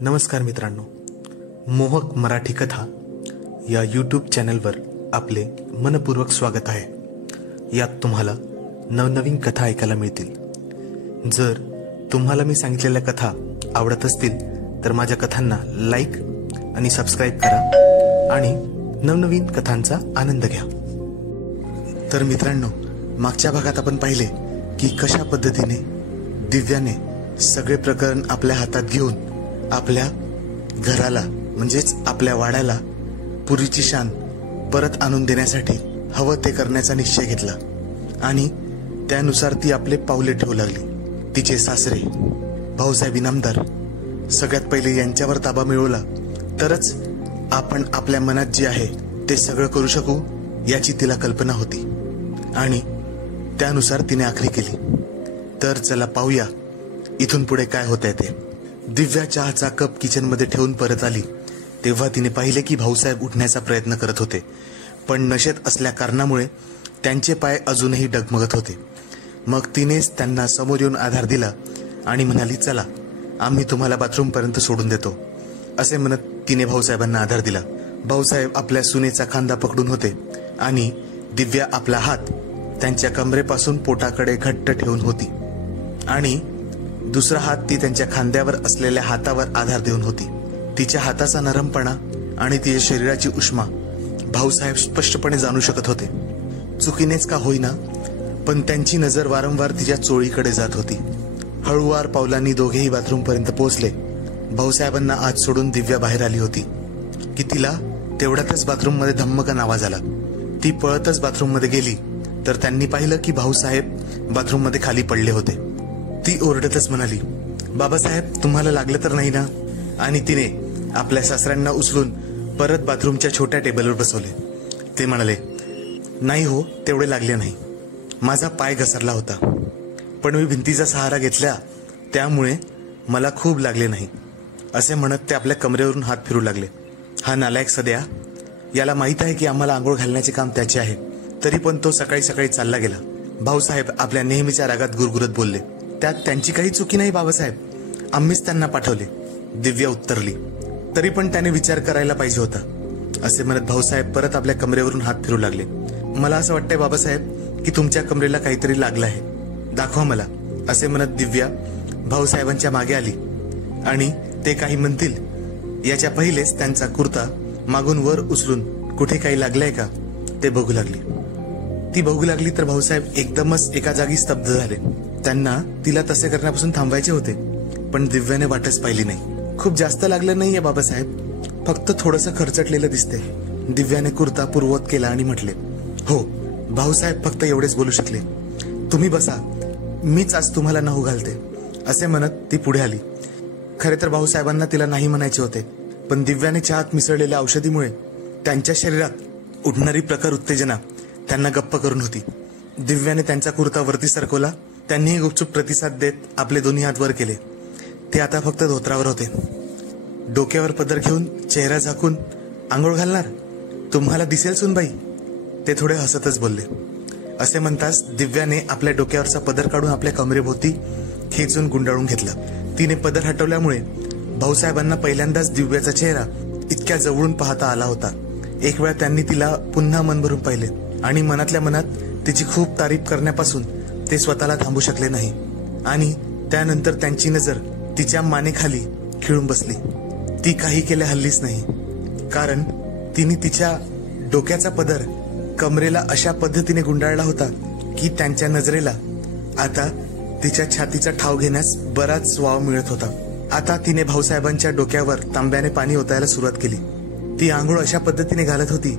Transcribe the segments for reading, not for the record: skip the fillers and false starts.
नमस्कार मित्रांनो, मोहक मराठी कथा या यूट्यूब चॅनलवर आपले मनपूर्वक स्वागत आहे। यात तुम्हाला नवनवीन कथा ऐकायला मिळतील। जर तुम्हाला मी सांगितलेल्या कथा आवडत असतील तर माझ्या कथांना लाईक आणि सबस्क्राईब करा आणि नवनवीन कथांचा आनंद घ्या। तर मित्रांनो, मागच्या भागात आपण पाहिले की कशा पद्धतीने दिव्याने सगळे प्रकरण आपल्या हातात घेऊन आपल्या घराला म्हणजेच आपल्या वाड्याला पुरीची शान परत आणून देण्यासाठी हवं ते करण्याचा निश्चय घेतला आणि त्यानुसार ती आपले पावले ठेवू लागली। तिचे सासरे भाऊसाहेब इनामदार सगळ्यात पहिले यांच्यावर ताबा मिळवला तरच आपण आपल्या मनात जे आहे ते सगळं करू शकू याची तिला कल्पना होती आणि त्यानुसार तिने आखणी केली। तर चला पाहूया इथून पुढे काय होतंय ते। दिव्या चहाचा कप किचन मध्ये ठेवून परत आली तेव्हा तिने पाहिले की भाऊसाहेब उठण्याचा प्रयत्न करत होते, पण नशेत असल्या कारणामुळे त्यांचे पाय अजूनही डगमगत होते। मग तिनेच त्यांना समोर येऊन आधार दिला आणि म्हणाली, चला आम्ही तुम्हाला बाथरूम पर्यंत सोडून देतो। असे म्हणत तिने भाऊसाहेबांना आधार दिला। भाऊसाहेब आपल्या सुनेचा खांदा पकडून होते आणि दिव्या आपला हात त्यांच्या कमरेपासून पोटाकडे घट्ट ठेवून होती आणि दुसरा हात ती त्यांच्या खांद्यावर असलेल्या हातावर आधार देऊन होती। तिच्या हाताचा नरमपणा आणि तिच्या शरीराची उष्मा भाऊसाहेब स्पष्टपणे जाणू शकत होते। चुकीनेच का होईना पण त्यांची नजर वारंवार तिच्या चोळीकडे जात होती। हळूवार पावलांनी दोघेही बाथरूम पर्यंत पोहोचले। भाऊसाहेबांना आत सोडून दिव्या बाहेर आली होती की तिला तेवढ्यातच बाथरूम मध्ये धम्मकन आवाज आला। ती पळतच बाथरूम मध्ये गेली तर त्यांनी पाहिलं की भाऊसाहेब बाथरूम मध्ये खाली पडले होते। ती ओरडतच म्हणाली, बाबासाहेब तुम्हाला लागलं तर नाही ना? आणि तिने आपल्या सासऱ्यांना उचलून परत बाथरूमच्या छोट्या टेबलवर बसवले। ते म्हणाले, नाही हो, तेवढे लागले नाही, माझा पाय घसरला होता, पण मी भिंतीचा सहारा घेतला त्यामुळे मला खूप लागले नाही। असे म्हणत ते आपल्या कमरेवरून हात फिरू लागले। हा नालायक सध्या, याला माहित आहे की आम्हाला आंघोळ घालण्याचे काम त्याचे आहे, तरी पण तो सकाळी सकाळी चालला गेला। भाऊसाहेब आपल्या नेहमीच्या रागात गुरगुरत बोलले, त्यात त्यांची काही चुकी नाही बाबासाहेब, आम्हीच त्यांना पाठवले। दिव्या उत्तरली, तरी पण त्याने विचार करायला पाहिजे होता। असे म्हणत भाऊसाहेब परत आपल्या कमरेवरून हात फिरू लागले। मला असं वाटतंय बाबासाहेब की तुमच्या कमरेला काहीतरी लागलं आहे, दाखवा मला। असे म्हणत दिव्या भाऊसाहेबांच्या मागे आली आणि ते काही म्हणतील याच्या पहिलेच त्यांचा कुर्ता मागून वर उचलून कुठे काही लागलंय का ते बघू लागली। ती बघू लागली तर भाऊसाहेब एकदमच एका जागी स्तब्ध झाले। त्यांना तिला तसे करण्यापासून थांबायचे होते, पण दिव्याने वाटच पाहिली नाही। खूप जास्त लागलं नाहीये बाबासाहेब, फक्त थोडंसं खरचटलेलं दिसते। दिव्याने कुर्ता पूर्ववत केला आणि म्हटले, हो। भाऊसाहेब फक्त एवढेच बोलू शकले, तुम्ही बसा, मीच आज तुम्हाला नहू घालते। असे म्हणत ती पुढे आली। खरे तर भाऊसाहेबांना तिला नाही म्हणायचे होते, पण दिव्याने चहात मिसळलेल्या औषधीमुळे त्यांच्या शरीरात उठणारी प्रखर उत्तेजना त्यांना गप्प करून होती। दिव्याने त्यांचा कुर्ता वरती सरकवला। त्यांनीही गुपचूप प्रतिसाद देत आपले दोन्ही हात वर केले। ते आता फक्त धोत्रावर होते। डोक्यावर पदर घेऊन चेहरा झाकून आंघोळ घालणार? तुम्हाला दिसेल सुनबाई, ते थोडे हसतच बोलले। असे म्हणताच दिव्याने आपल्या डोक्यावरचा पदर काढून आपल्या कमरेभोवती खेचून गुंडाळून घेतला। तिने पदर हटवल्यामुळे भाऊसाहेबांना पहिल्यांदाच दिव्याचा चेहरा इतक्या जवळून पाहता आला होता। एक वेळा त्यांनी तिला पुन्हा मन भरून पाहिले आणि मनातल्या मनात तिची खूप तारीफ करण्यापासून ते स्वतःला थांबू शकले नाही आणि त्यानंतर त्यांची नजर तिच्या मानेखाली खिळून बसली। ती काही केल्या हल्लीच नाही, कारण तिने तिच्या डोक्याचा पदर कमरेला अशा पद्धतीने गुंडाळला होता की त्यांच्या नजरेला आता तिच्या छातीचा ठाव घेण्यास बराच वाव मिळत होता। आता तिने भाऊसाहेबांच्या डोक्यावर तांब्याने पाणी ओतायला सुरुवात केली। ती आंघोळ अशा पद्धतीने घालत होती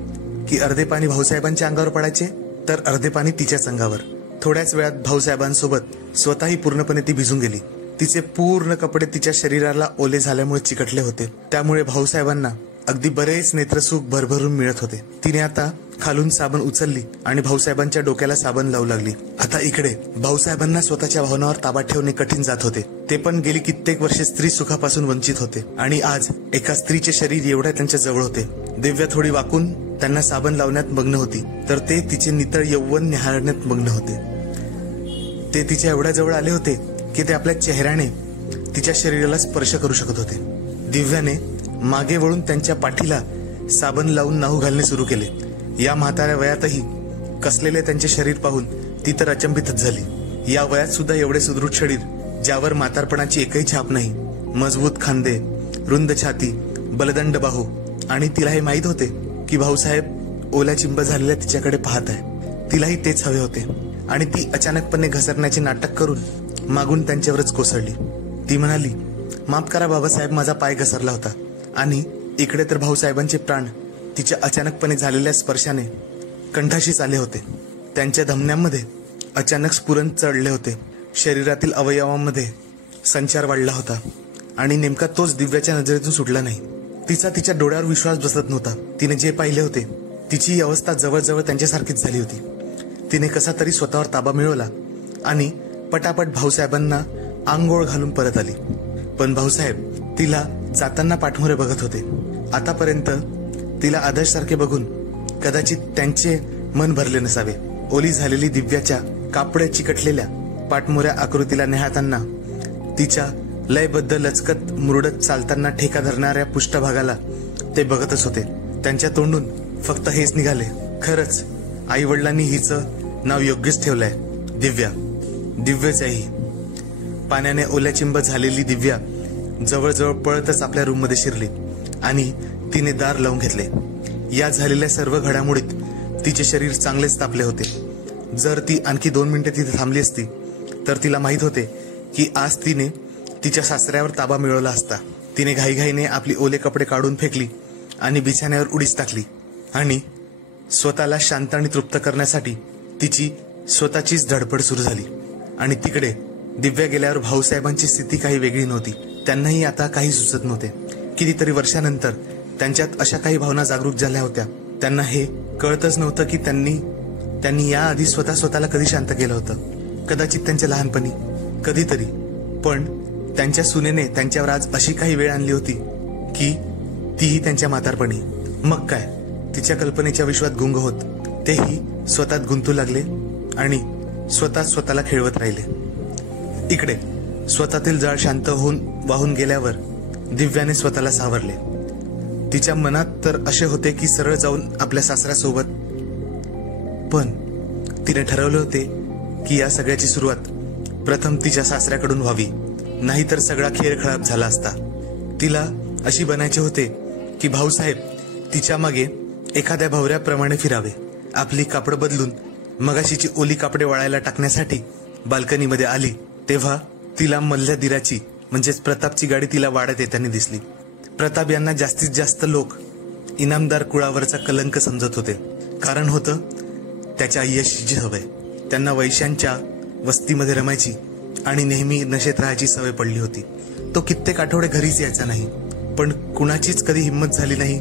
की अर्धे पाणी भाऊसाहेबांच्या अंगावर पडायचे तर अर्धे पाणी तिच्याच अंगावर। थोड्याच वेळात भाऊसाहेबांसोबत स्वतःही पूर्णपणे ती भिजून गेली। तिचे पूर्ण कपडे तिच्या शरीराला ओले झाल्यामुळे चिकटले होते, त्यामुळे भाऊसाहेबांना अगदी बरेच नेत्रसुख भरभरून मिळत होते। तिने आता खालून साबण उचलली आणि भाऊसाहेबांच्या डोक्याला साबण लावू लागली। आता इकडे भाऊसाहेबांना स्वतःच्या भावनावर ताबा ठेवणे कठीण जात होते। ते पण गेली कित्येक वर्षे स्त्री सुखापासून वंचित होते आणि आज एका स्त्रीचे शरीर एवढ्या त्यांच्या जवळ होते। दिव्या थोडी वाकून त्यांना साबण लावण्यात मग्न होती तर ते तिचे नितळ यौवन निहाळण्यात मग्न होते। ते तिच्या एवढ्या जवळ आले होते की ते आपल्या चेहऱ्याने तिच्या शरीराला स्पर्श करू शकत होते। दिव्याने मागे वळून त्यांच्या पाठीला साबण लावून नाहू घालणे सुरू केले. या म्हाताऱ्या वयातही कसलेले त्यांचे शरीर पाहून ती तर अचंबितच झाली. या वयात सुद्धा एवढे सुदृढ शरीर, ज्यावर म्हातारपणाची एकही छाप नाही, मजबूत खांदे, रुंद छाती, बलदंड बाहू. आणि तिला हे माहीत होते की भाऊसाहेब ओल्या चिंब झालेल्या तिच्याकडे पाहत आहे. तिलाही तेच हवे होते आणि ती अचानकपणे घसरण्याचे नाटक करून मागून त्यांच्यावरच कोसळली. ती म्हणाली, माफ करा बाबासाहेब, माझा पाय घसरला होता. आणि इकडे तर भाऊसाहेबांचे प्राण तिच्या अचानकपणे झालेल्या स्पर्शाने कंठाशीच आले होते. त्यांच्या धमन्यांमध्ये अचानक स्फुरण चढले होते. शरीरातील अवयवांमध्ये संचार वाढला होता आणि नेमका तोच दिव्याच्या नजरेतून सुटला नाही. तिचा तिच्या डोळ्यावर विश्वास बसत नव्हता. तिने जे पाहिले होते तिची ही अवस्था जवळजवळ त्यांच्यासारखीच झाली होती. तिने कसा तरी स्वतःवर ताबा मिळवला आणि पटापट भाऊसाहेबांना आंघोळ घालून परत आली. पण भाऊसाहेब तिला जाताना पाठमोरे बघत होते. आतापर्यंत तिला आदर्शसारखे बघून कदाचित त्यांचे मन भरले नसावे. ओली झालेली दिव्याच्या कापडे चिकटलेल्या पाठमोऱ्या आकृतीला निहाळताना तिच्या लयबद्ध लचकत मुरडत चालताना ठेका धरणाऱ्या पृष्ठभागाला ते बघतच होते. त्यांच्या तोंडून फक्त हेच निघाले, खरंच आई वडिलांनी हिचं नाव योग्यच ठेवलंय, दिव्या. दिव्यच आहे ही. पाण्याने ओल्याचिंब झालेली दिव्या जवळजवळ पळतच आपल्या रूममध्ये शिरली आणि तिने दार लावून घेतले. या झालेल्या सर्व घडामोडीत तिचे शरीर चांगलेच तापले होते. जर ती आणखी 2 मिनिटे तिथे थांबली असती तर तिला माहीत होते की आज तिने तिच्या सासऱ्यावर ताबा मिळवला असता. तिने घाईघाईने आपली ओले कपडे काढून फेकली आणि बिछाण्यावर उडीच टाकली आणि स्वतःला शांत आणि तृप्त करण्यासाठी तिची स्वतःचीच धडपड सुरू झाली. आणि तिकडे दिव्या गेल्यावर भाऊसाहेबांची स्थिती काही वेगळी नव्हती. त्यांनाही आता काही सुचत नव्हते. कितीतरी वर्षानंतर त्यांच्यात अशा काही भावना जागरूक झाल्या होत्या. त्यांना हे कळतच नव्हतं की त्यांनी याआधी स्वतःला कधी शांत केलं होतं. कदाचित त्यांच्या लहानपणी कधीतरी. पण त्यांच्या सुनेने त्यांच्यावर आज अशी काही वेळ आणली होती की तीही त्यांच्या म्हातारपणी. मग काय, तिच्या कल्पनेच्या विश्वात गुंग होत तेही स्वतःत गुंतू लागले आणि स्वतःला खेळवत राहिले. इकडे स्वतःतील जाळ शांत होऊन वाहून गेल्यावर दिव्याने स्वतःला सावरले. तिच्या मनात तर असे होते की सरळ जाऊन आपल्या सासऱ्यासोबत. पण तिने ठरवले होते की या सगळ्याची सुरुवात प्रथम तिच्या सासऱ्याकडून व्हावी, नाहीतर सगळा खेळ खराब झाला असता. तिला अशी बनायचे होते की भाऊसाहेब तिच्या मागे एखाद्या भावऱ्याप्रमाणे फिरावे. आपली कापड बदलून मगाशीची ओली कापडे वाळायला टाकण्यासाठी बाल्कनीमध्ये आली तेव्हा तिला मधल्या दिराची म्हणजेच प्रतापची गाडी तिला वाड्यात येताना दिसली. प्रताप यांना जास्तीत जास्त लोक इनामदार कुळावरचा कलंक समजत होते. कारण होतं त्याच्या यशाची सवय. त्यांना वैश्यांच्या वस्तीमध्ये रमायची आणि नेहमी नशेत राहायची सवय पडली होती. तो कित्येक आठवडे घरीच यायचा नाही. पण कुणाचीच कधी हिंमत झाली नाही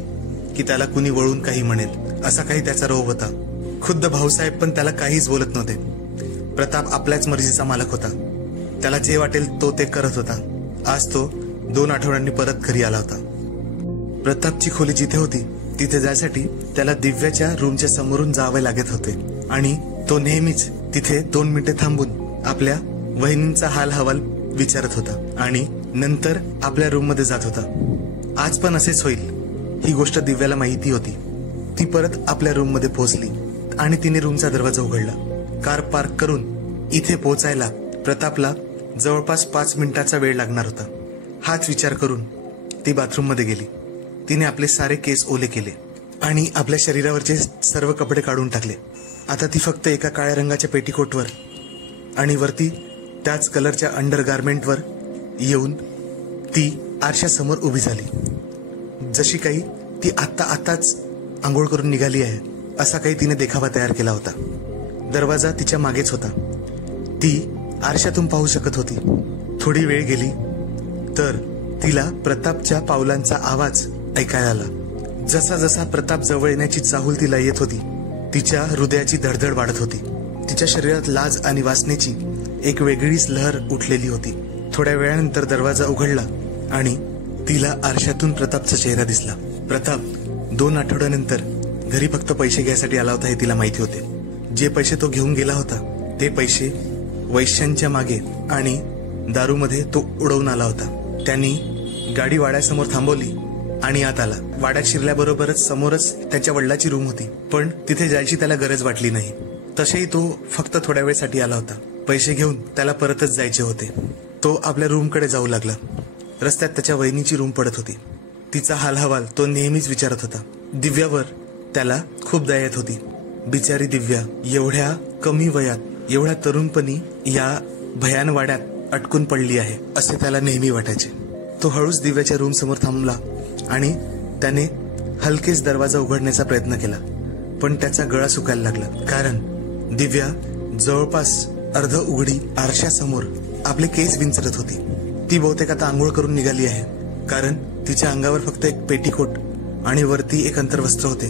की त्याला कुणी वळून काही म्हणेल. असा काही त्याचा रोग होता. खुद्द भाऊसाहेब पण त्याला काहीच बोलत नव्हते. प्रताप आपल्याच मर्जीचा मालक होता. त्याला जे वाटेल तो ते करत होता. आज तो 2 आठवड्यांनी परत घरी आला होता. प्रतापची खोली जिथे होती तिथे जायसाठी त्याला दिव्याच्या रूमच्या समोरून जावे लागत होते आणि तो नेहमीच तिथे 2 मिनिटे थांबून आपल्या वहिनींचा हाल हवाल विचारत होता आणि नंतर आपल्या रूम मध्ये जात होता. आज पण असेच होईल ही गोष्ट दिव्याला माहिती होती. ती परत आपल्या रूम मध्ये पोहोचली आणि तिने रूमचा दरवाजा उघडला. कार पार्क करून इथे पोहोचायला प्रतापला जवळपास 5 मिनिटाचा वेळ लागणार होता. हाच विचार करून ती बाथरूम मध्ये गेली. तिने आपले सारे केस ओले केले आणि आपल्या शरीरावरचे सर्व कपडे काढून टाकले. आता ती फक्त एका काळ्या रंगाच्या पेटीकोटवर आणि वरती त्याच कलरच्या अंडरगार्मेंटवर येऊन ती आरशासमोर उभी झाली. जशी काही ती आताच आंघोळ करून निघाली आहे असा काही तिने देखावा तयार केला होता. दरवाजा तिच्या मागेच होता. ती आरशातून पाहू शकत होती. थोडी वेळ गेली तर तिला प्रतापच्या पावलांचा आवाज ऐकायला आला. जसा जसा प्रताप जवळ येण्याची चाहूल तिला येत होती तिच्या हृदयाची धडधड वाढत होती. तिच्या शरीरात लाज आणि वासनेची एक वेगळीच लहर उठलेली होती. थोड्या वेळानंतर दरवाजा उघडला आणि तिला आरशातून प्रतापचा चेहरा दिसला. प्रताप 2 आठवड्यानंतर घरी फक्त पैसे घ्यायसाठी आला होता हे तिला माहिती होते. जे पैसे तो घेऊन गेला होता ते पैसे वैश्यांच्या मागे आणि दारूमध्ये तो उडवून आला होता. त्यांनी गाडी वाड्यासमोर थांबवली आणि आत आला. वाड्यात शिरल्याबरोबरच समोरच त्याच्या वडिलाची रूम होती, पण तिथे जायची त्याला गरज वाटली नाही. तसेही तो फक्त थोड्या वेळसाठी आला होता. पैसे घेऊन त्याला परतच जायचे होते. तो आपल्या रूमकडे जाऊ लागला. रस्त्यात त्याच्या वहिनीची रूम पडत होती. तिचा हालहवाल तो नेहमीच विचारत होता. दिव्यावर त्याला खूप दया येत होती. बिचारी दिव्या एवढ्या कमी वयात, एवढ्या तरुणपणी या भयान वाड्यात अटकून पडली आहे असे त्याला नेहमी वाटायचे. तो हळूच दिव्याच्या रूम समोर थांबला आणि त्याने हलकेच दरवाजा उघडण्याचा प्रयत्न केला, पण त्याचा गळा सुकायला लागला. कारण दिव्या जवळपास अर्ध उघडी आरशासमोर आपले केस विंचरत होती. ती बहुतेक आता आंघोळ करून निघाली आहे, कारण तिच्या अंगावर फक्त एक पेटीकोट आणि वरती एक अंतर्वस्त्र होते.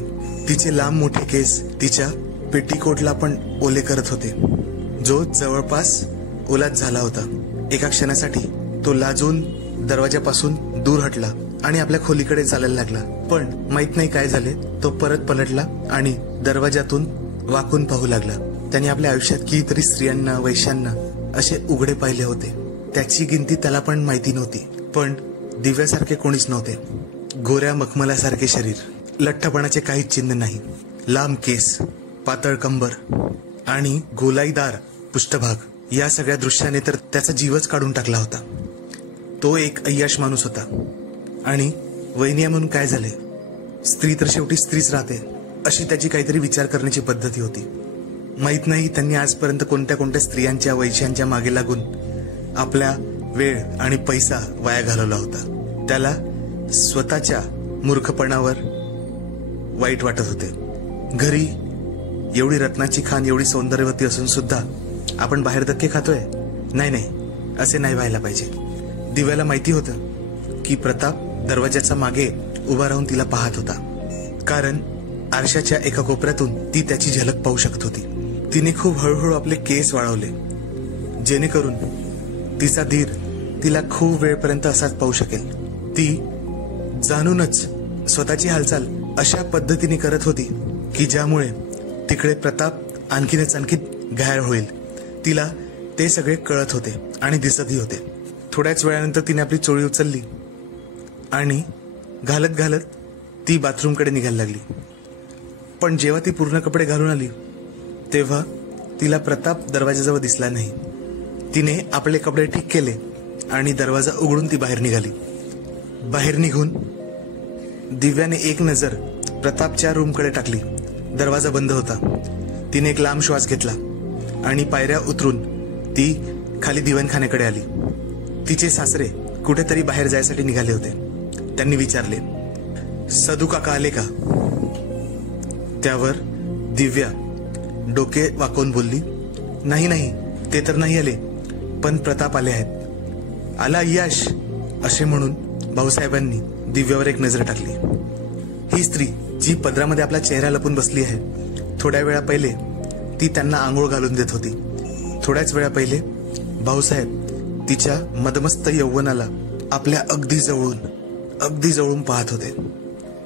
तिचे लांब मोठे केस तिच्या पेटीकोटला पण ओले करत होते, जो जवळपास ओलाच झाला होता. एका क्षणासाठी तो लाजून दरवाजापासून दूर हटला आणि आपल्या खोलीकडे चालायला लागला. पण माहित नाही काय झाले, तो परत पलटला आणि दरवाजातून वाकून पाहू लागला. त्याने आपल्या आयुष्यात कितीतरी स्त्रियांना, वैश्यांना असे उघडे पाहिले होते. त्याची गिनती त्याला पण माहिती नव्हती, पण दिव्यासारखे कोणीच नव्हते. गोऱ्या मखमलासारखे शरीर, लठ्ठपणाचे काहीच चिन्ह नाही, लांब केस, पातळ कंबर आणि गोलाईदार पृष्ठभाग, या सगळ्या दृश्याने तर त्याचा जीवच काढून टाकला होता. तो एक अय्याश माणूस होता. आणि वैनिया म्हणून काय झाले, स्त्री तर शेवटी स्त्रीच राहते अशी त्याची काहीतरी विचार करण्याची पद्धती होती. माहित नाही त्यांनी आजपर्यंत कोणत्या कोणत्या स्त्रियांच्या, वैश्यांच्या मागे लागून आपला वेळ आणि पैसा वाया घालवला होता. त्याला स्वतःच्या मूर्खपणावर वाईट वाटत होते. घरी एवढी रत्नाची खान, एवढी सौंदर्यवती असून सुद्धा आपण बाहेर धक्के खातोय. नाही, असे नाही व्हायला पाहिजे. दिव्याला माहिती होतं की प्रताप दरवाजाच्या मागे उभा राहून तिला पाहत होता, कारण आरशाच्या एका कोपऱ्यातून ती त्याची झलक पाहू शकत होती. तिने खूप हळूहळू आपले केस वाळवले, जेणेकरून तिचा धीर तिला खूप वेळपर्यंत असाच पाहू शकेल. ती जाणूनच स्वतःची हालचाल अशा पद्धतीने करत होती की ज्यामुळे तिकडे प्रताप आणखीन घायल होईल. तिला ते सगळे कळत होते आणि दिसतही होते. थोड्याच वेळानंतर तिने आपली चोळी उचलली आणि घालत घालत ती बाथरूमकडे निघायला लागली. पण जेव्हा ती पूर्ण कपडे घालून आली तेव्हा तिला प्रताप दरवाजाजवळ दिसला नाही. तिने आपले कपडे ठीक केले आणि दरवाजा उघडून ती बाहेर निघाली. बाहेर निघून दिव्याने एक नजर प्रतापच्या रूमकडे टाकली. दरवाजा बंद होता. तिने एक लांब श्वास घेतला आणि पायऱ्या उतरून ती खाली दिवाणखान्याकडे आली. तिचे सासरे कुठेतरी बाहेर जायसाठी निघाले होते. त्यांनी विचारले, सदू काका आले का? त्यावर दिव्या डोके वाकवून बोलली, नाही, ते तर नाही आले, पण प्रताप आले आहेत. आला यश असे म्हणून भाऊसाहेबांनी दिव्यावर एक नजर टाकली. ही स्त्री जी पदरामध्ये आपला चेहरा लपून बसली आहे, थोड्या वेळा पहिले ती त्यांना आंघोळ घालून देत होती. थोड्याच वेळा पहिले भाऊसाहेब तिच्या मदमस्त यौवनाला आपल्या अगदी जवळून पाहत होते.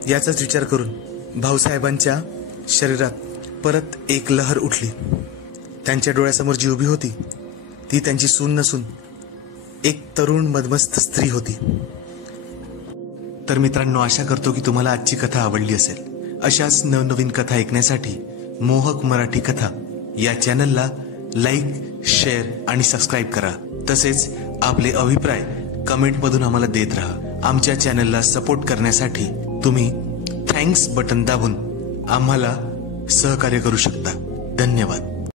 याचाच विचार करून भाऊसाहेबांच्या शरीरात परत एक लहर उठली. त्यांच्या डोळ्यासमोर जी उभी होती ती त्यांची सून नसून एक तरुण मदमस्त स्त्री होती. तर मित्रांनो, आशा करतो की तुम्हाला आजची कथा आवडली असेल. अशाच नवनवीन कथा ऐकण्यासाठी मोहक मराठी कथा या चॅनलला लाईक, शेअर आणि सबस्क्राईब करा. तसेच आपले अभिप्राय कमेंटमधून आम्हाला देत राहा. आमच्या चॅनलला सपोर्ट करण्यासाठी तुम्ही थँक्स बटन दाबून आम्हाला सहकार्य करू शकता. धन्यवाद.